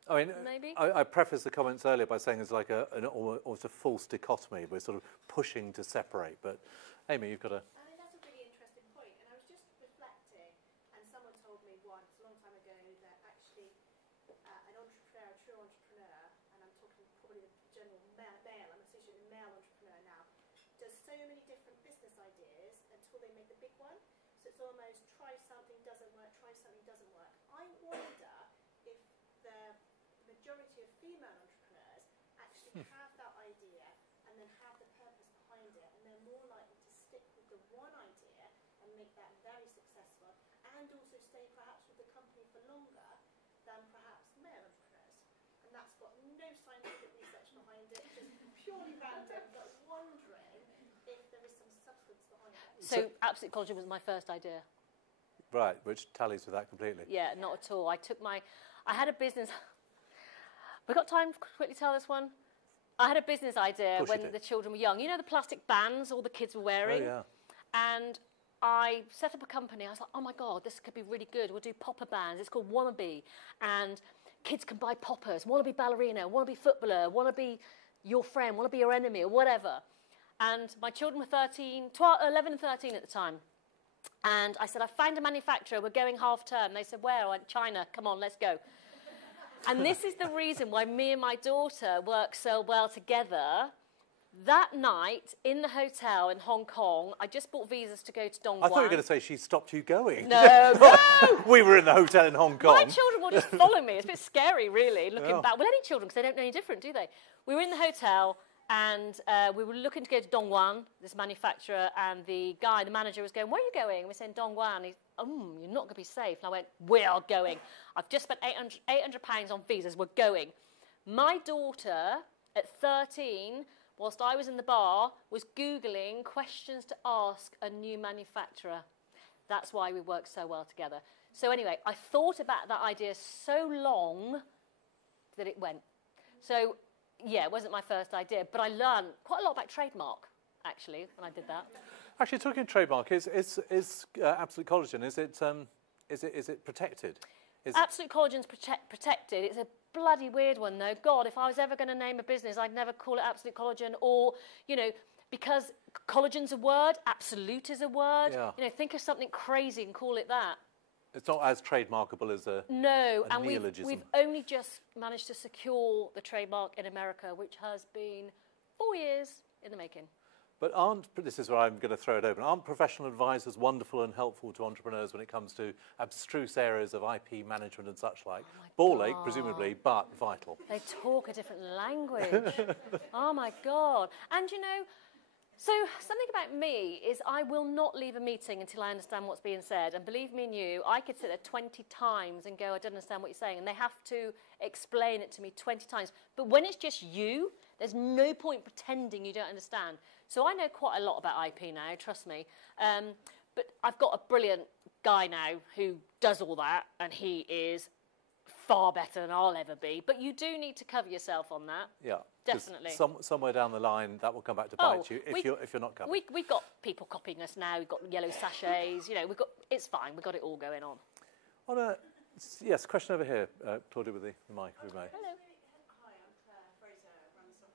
I mean, Maybe? I prefaced the comments earlier by saying it's like almost a false dichotomy. We're sort of pushing to separate. But, Amy, you've got a... I think that's a really interesting point. And I was just reflecting, and someone told me once, a long time ago, that actually an entrepreneur, a true entrepreneur, and I'm talking probably the general male, I'm associating a male entrepreneur now, does so many different business ideas until they make the big one. So it's almost try something, doesn't work, try something, doesn't work. I wonder if the majority of female entrepreneurs actually have that idea and then have the purpose behind it, and they're more likely to stick with the one idea and make that very successful, and also stay perhaps with the company for longer than perhaps male entrepreneurs. And that's got no scientific research behind it, just purely random, but wondering if there is some substance behind it. So Absolute Collagen was my first idea. Right, which tallies with that completely. Yeah, not at all. I had a business... We've got time to quickly tell this one? I had a business idea when the children were young. You know the plastic bands all the kids were wearing? Oh, yeah. And I set up a company. I was like, oh my God, this could be really good. We'll do popper bands. It's called Wannabe. And kids can buy poppers. Want to be ballerina, want to be footballer, want to be your friend, want to be your enemy, or whatever. And my children were 11 and 13 at the time. And I said, I found a manufacturer. We're going half term. They said, where? I went, China. Come on, let's go. And this is the reason why me and my daughter work so well together. That night, in the hotel in Hong Kong, I just bought visas to go to Dongguan. I thought you were going to say she stopped you going. No, no! We were in the hotel in Hong Kong. My children will just follow me. It's a bit scary, really, looking back. Well, any children, because they don't know any different, do they? We were in the hotel, and we were looking to go to Dongguan, this manufacturer, and the manager was going, where are you going? And we're saying, Dongguan. He's, you're not going to be safe. And I went, we are going. I've just spent £800 on visas. We're going. My daughter, at 13, whilst I was in the bar, was Googling questions to ask a new manufacturer. That's why we work so well together. So anyway, I thought about that idea so long that it went. So, yeah, it wasn't my first idea, but I learned quite a lot about trademark, actually, when I did that. Actually, talking trademark, is Absolute Collagen, is it protected? Absolute Collagen's protected. It's a bloody weird one, though. God, if I was ever going to name a business, I'd never call it Absolute Collagen, or, you know, because collagen's a word, absolute is a word. Yeah. You know, think of something crazy and call it that. It's not as trademarkable as a and neologism. we've only just managed to secure the trademark in America, which has been 4 years in the making. But this is where I'm going to throw it open, aren't professional advisors wonderful and helpful to entrepreneurs when it comes to abstruse areas of IP management and such like? Ball ache, presumably, but vital. They talk a different language. Oh, my God. And, you know, so something about me is I will not leave a meeting until I understand what's being said. And believe me and you, I could sit there 20 times and go, I don't understand what you're saying. And they have to explain it to me 20 times. But when it's just you, there's no point pretending you don't understand. So I know quite a lot about IP now, trust me. But I've got a brilliant guy now who does all that, and he is far better than I'll ever be. But you do need to cover yourself on that. Yeah. Definitely. Somewhere down the line, that will come back to bite you if you're not covered. We've got people copying us now. We've got yellow sachets. You know, it's fine. We've got it all going on. Yes, question over here, Claudia, with the mic, if we may. Hello. Hi, I'm Claire Fraser. I run the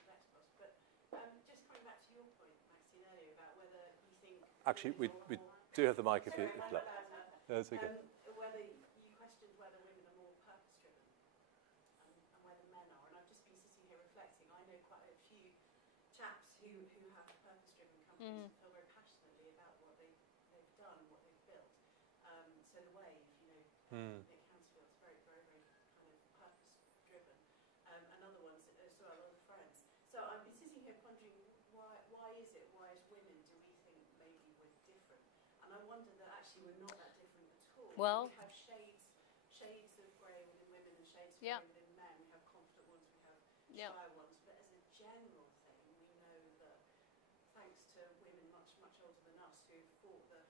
software company Provocations. But just coming back to your point, Maxine, earlier about whether you think... Actually, we do have the mic if you... That's okay. Whether you questioned whether women are more purpose-driven and whether men are. And I've just been sitting here reflecting. I know quite a few chaps who have purpose-driven companies and feel very passionately about what they've done, what they've built. So the Wave, Nick Hansfield's very, very, very kind of purpose-driven. Another one's as well, a lot of friends. So I've been sitting here pondering why is it? Why as women do we think maybe we're different? And I wonder that actually we're not that different at all. Well, we have shades of grey within women and shades of yeah. grey within men. We have confident ones, we have Yeah. shy ones. But as a general thing, we know that thanks to women much, much older than us who've fought the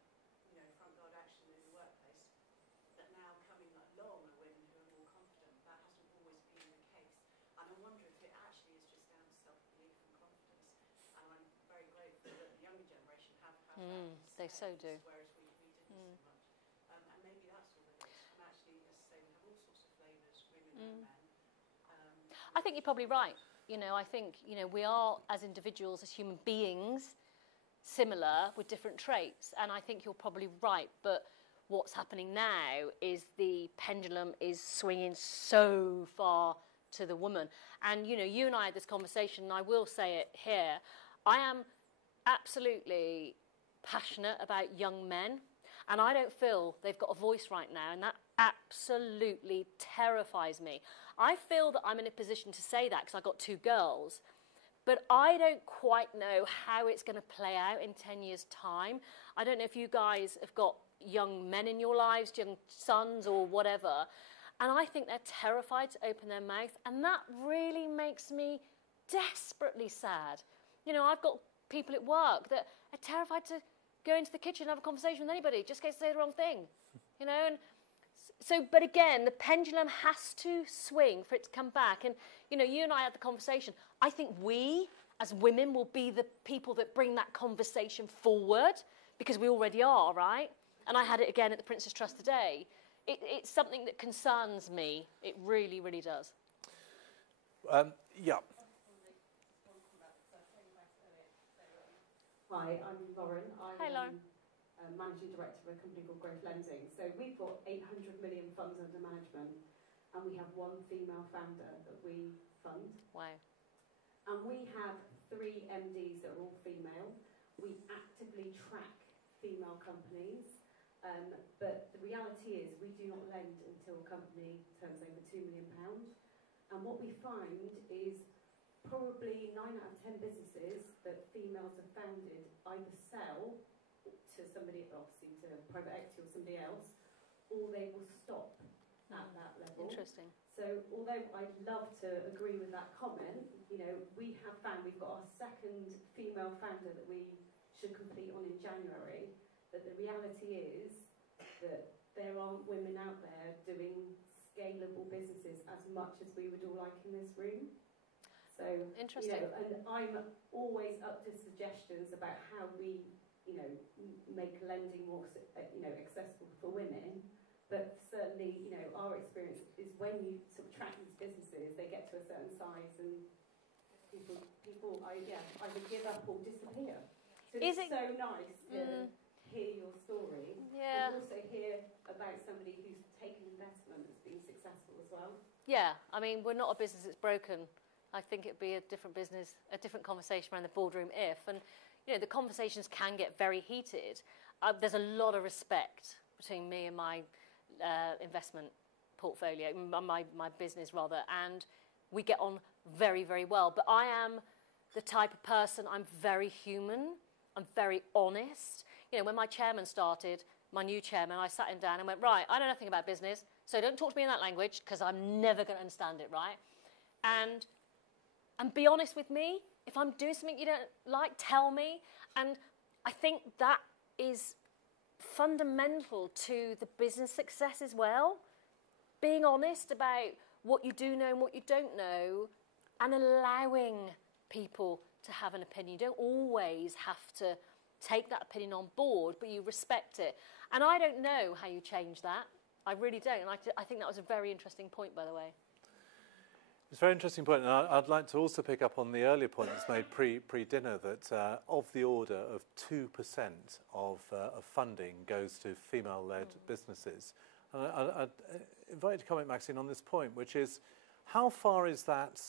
front guard action in the workplace, that now coming along are women who are more confident. That hasn't always been the case. And I wonder if it actually is just down to self-belief and confidence. And I'm very grateful that the younger generation have that. They so do. Whereas we didn't so much. And maybe that's all it is. And actually, as I say, we have all sorts of flavours, women and men. I think you're probably right. I think, we are, as individuals, as human beings, similar with different traits. And I think you're probably right. But what's happening now is the pendulum is swinging so far to the woman. And, you and I had this conversation, and I will say it here. I am absolutely passionate about young men, and I don't feel they've got a voice right now, and that absolutely terrifies me. I feel that I'm in a position to say that because I've got 2 girls, but I don't quite know how it's going to play out in 10 years' time. I don't know if you guys have got young men in your lives, young sons or whatever, and I think they're terrified to open their mouth, and that really makes me desperately sad. I've got people at work that are terrified to go into the kitchen and have a conversation with anybody just in case they say the wrong thing, and so, but again, the pendulum has to swing for it to come back. And, you and I had the conversation. I think we, as women, will be the people that bring that conversation forward because we already are, right? And I had it again at the Prince's Trust today. It's something that concerns me. It really, really does. Yeah. Hi, I'm Lauren. Hi, Lauren. I'm Managing Director of a company called Growth Lending. So we've got 800 million funds under management, and we have 1 female founder that we fund. Wow. And we have 3 MDs that are all female. We actively track female companies, but the reality is we do not lend until a company turns over £2 million. And what we find is probably 9 out of 10 businesses that females have founded either sell to somebody, obviously to private equity or somebody else, or they will stop at that level. Interesting. So although I'd love to agree with that comment, we have found we've got our 2nd female founder that we should complete on in January, but the reality is that there aren't women out there doing scalable businesses as much as we would all like in this room. So, interesting. And I'm always up to suggestions about how we, make lending more, accessible for women. But certainly, our experience is when you sort of track these businesses, they get to a certain size and people either give up or disappear. So it's so nice to hear your story. Yeah. And also hear about somebody who's taken investment that's been successful as well. Yeah, I mean, we're not a business that's broken. I think it'd be a different business, a different conversation around the boardroom if. And, the conversations can get very heated. There's a lot of respect between me and my investment portfolio, my business rather, and we get on very, very well. But I am the type of person, I'm very human, I'm very honest. When my chairman started, my new chairman, I sat him down and went, right, I know nothing about business, so don't talk to me in that language because I'm never going to understand it, right? And be honest with me. If I'm doing something you don't like, tell me. And I think that is fundamental to the business success as well. Being honest about what you do know and what you don't know, and allowing people to have an opinion. You don't always have to take that opinion on board, but you respect it. And I don't know how you change that. I really don't. And I think that was a very interesting point, by the way. It's a very interesting point, and I'd like to also pick up on the earlier point that's made pre-dinner, that of the order of 2% of funding goes to female-led businesses. And I'd invite you to comment, Maxine, on this point, which is, how far is that,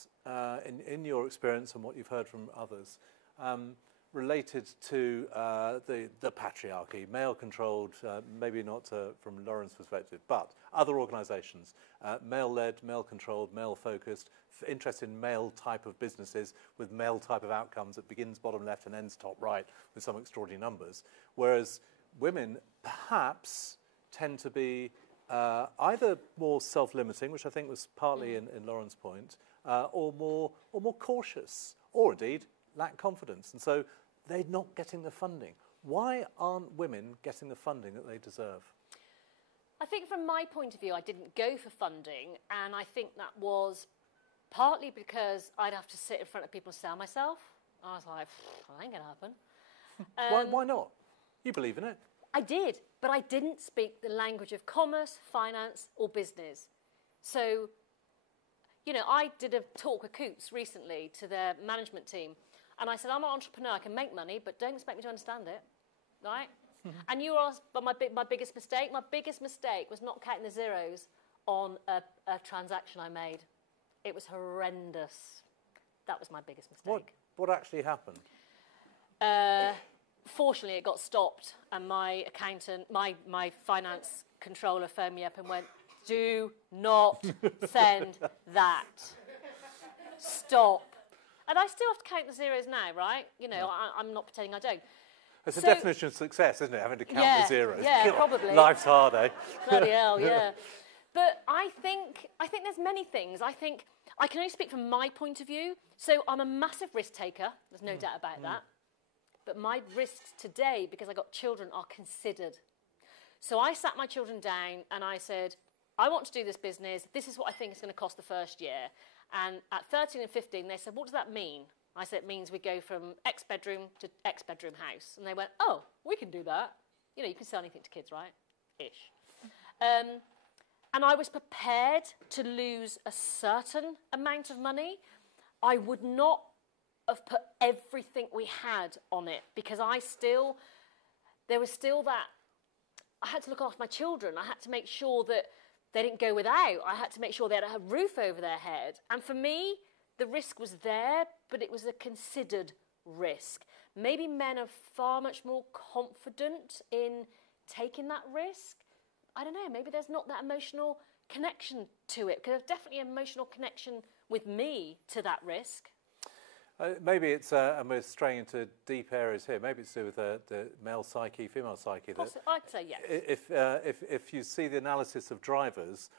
in your experience and what you've heard from others, related to the patriarchy, male-controlled, maybe not from Lauren's perspective, but other organisations, male-led, male-controlled, male-focused, interested in male type of businesses with male type of outcomes that begins bottom left and ends top right with some extraordinary numbers, whereas women perhaps tend to be either more self-limiting, which I think was partly in Lauren's point, or more cautious, or indeed lack confidence, and so they're not getting the funding. Why aren't women getting the funding that they deserve? I think from my point of view, I didn't go for funding, and I think that was partly because I'd have to sit in front of people and sell myself. I was like, that ain't going to happen. Why not? You believe in it. I did, but I didn't speak the language of commerce, finance, or business. So, you know, I did a talk with Coutts recently to their management team, and I said, I'm an entrepreneur, I can make money, but don't expect me to understand it, right? And you asked about my biggest mistake. My biggest mistake was not counting the zeros on a transaction I made. It was horrendous. That was my biggest mistake. What actually happened? Fortunately, it got stopped, and my accountant, my finance controller phoned me up and went, do not send that. Stop. And I still have to count the zeros now, right? You know, I'm not pretending I don't. It's a definition of success, isn't it? Having to count the zeros. Yeah, God, probably. Life's hard, eh? Bloody hell, yeah. But I think there's many things. I think I can only speak from my point of view. So I'm a massive risk taker. There's no doubt about that. But my risks today, because I got children, are considered. So I sat my children down and I said, I want to do this business. This is what I think it's going to cost the first year. And at 13 and 15, they said, what does that mean? I said, it means we go from X bedroom to X bedroom house. And they went, oh, we can do that. You know, you can sell anything to kids, right? Ish. And I was prepared to lose a certain amount of money. I would not have put everything we had on it, because there was still that, I had to look after my children. I had to make sure that they didn't go without. I had to make sure they had a roof over their head. And for me, the risk was there, but it was a considered risk. Maybe men are far much more confident in taking that risk. I don't know, maybe there's not that emotional connection to it, because there's definitely an emotional connection with me to that risk. Maybe it's, and we're straying into deep areas here, maybe it's to do with the male psyche, female psyche. I'd say yes. If you see the analysis of drivers,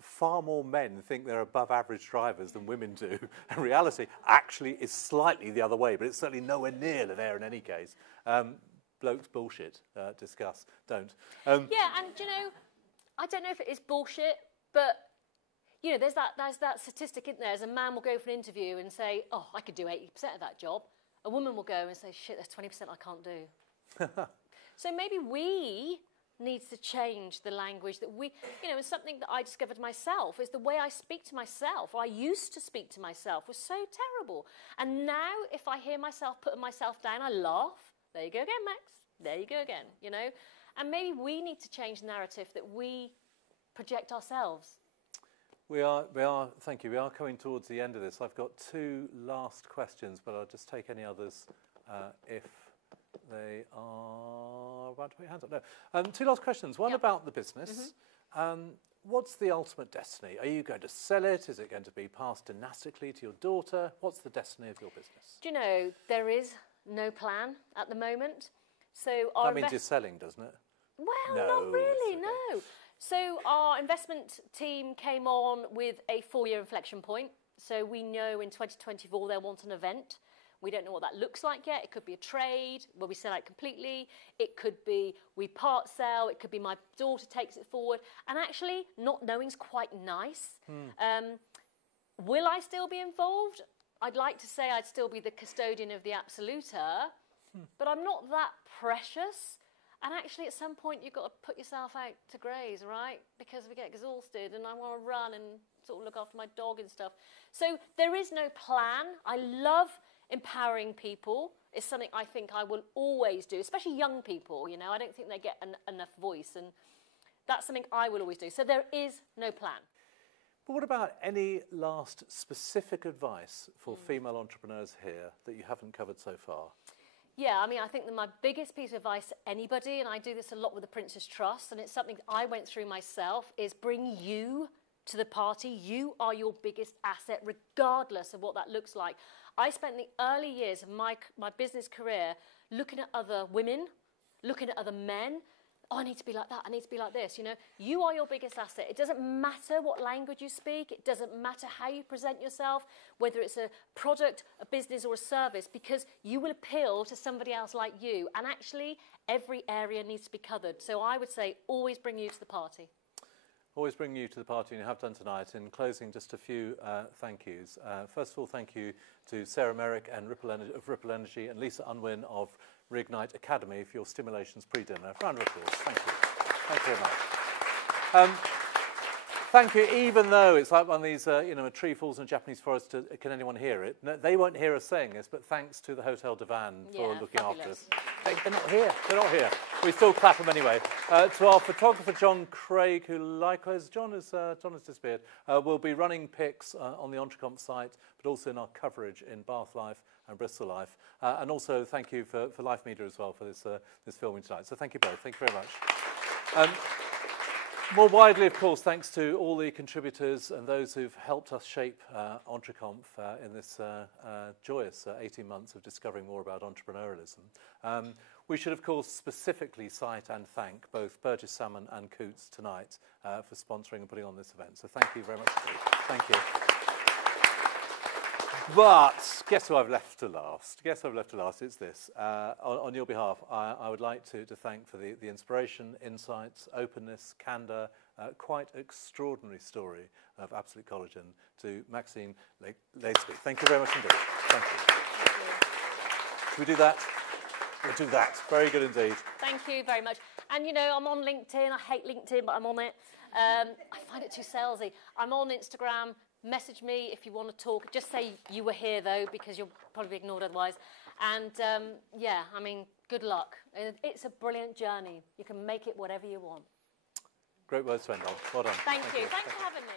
far more men think they're above average drivers than women do. In reality, actually, is slightly the other way, but it's certainly nowhere near there in any case. Blokes bullshit. Discuss. Don't. Yeah, and you know, I don't know if it is bullshit, but you know, there's that statistic, isn't there? As a man will go for an interview and say, oh, I could do 80% of that job. A woman will go and say, shit, there's 20% I can't do. So maybe we need to change the language that we, you know, and something that I discovered myself is the way I speak to myself, or I used to speak to myself, was so terrible. And now if I hear myself putting myself down, I laugh. There you go again, Max. There you go again, you know. And maybe we need to change the narrative that we project ourselves. We are. Thank you. We are coming towards the end of this. I've got two last questions, but I'll just take any others if they are about to put your hands up. No. Two last questions. One about the business. What's the ultimate destiny? Are you going to sell it? Is it going to be passed dynastically to your daughter? What's the destiny of your business? Do you know, there is no plan at the moment. So that means you're selling, doesn't it? Well, not really, no. So our investment team came on with a 4-year inflection point. So we know in 2024 they'll want an event. We don't know what that looks like yet. It could be a trade where we sell out completely. It could be we part sell. It could be my daughter takes it forward. And actually, not knowing's quite nice. Will I still be involved? I'd like to say I'd still be the custodian of the Absoluter, but I'm not that precious. And actually, at some point, you've got to put yourself out to graze, right? Because we get exhausted and I want to run and sort of look after my dog and stuff. So there is no plan. I love empowering people. It's something I think I will always do, especially young people, you know. I don't think they get enough voice, and that's something I will always do. So there is no plan. But what about any last specific advice for female entrepreneurs here that you haven't covered so far? Yeah, I mean, I think that my biggest piece of advice to anybody, and I do this a lot with the Prince's Trust, and it's something I went through myself, is bring you to the party. You are your biggest asset, regardless of what that looks like. I spent the early years of my business career looking at other women, looking at other men. Oh, I need to be like that. I need to be like this. You know, you are your biggest asset. It doesn't matter what language you speak. It doesn't matter how you present yourself, whether it's a product, a business, or a service, because you will appeal to somebody else like you. And actually, every area needs to be covered. So I would say always bring you to the party. Always bring you to the party, and you have done tonight. In closing, just a few thank yous. First of all, thank you to Sarah Merrick and Ripple Energy and Lisa Unwin of Reignite Academy for your stimulations pre-dinner. Round of applause. Thank you. Thank you very much. Thank you, even though it's like one of these, you know, a tree falls in a Japanese forest, can anyone hear it? No, they won't hear us saying this, but thanks to the Hotel Divan for looking after us. They're not here. They're not here. We still clap them anyway. To our photographer, John Craig, who likewise, John has disappeared, will be running pics on the EntreConf site, but also in our coverage in Bath Life and Bristol Life. And also thank you for Life Media as well for this filming tonight. So thank you both. Thank you very much. More widely, of course, thanks to all the contributors and those who've helped us shape EntreConf in this joyous 18 months of discovering more about entrepreneurialism. We should, of course, specifically cite and thank both Burges Salmon and Coutts tonight for sponsoring and putting on this event. So thank you very much indeed. Thank you. But guess who I've left to last? Guess who I've left to last? It's this. On your behalf, I would like to thank for the inspiration, insights, openness, candour, quite extraordinary story of Absolute Collagen to Maxine Laceby. Thank you very much indeed. Thank you. Should we do that? We'll do that. Very good indeed. Thank you very much. And, you know, I'm on LinkedIn. I hate LinkedIn, but I'm on it. I find it too salesy. I'm on Instagram. Message me if you want to talk. Just say you were here, though, because you'll probably be ignored otherwise. And, yeah, I mean, good luck. It's a brilliant journey. You can make it whatever you want. Great words to end on. Well done. Thank you. Thanks for having me.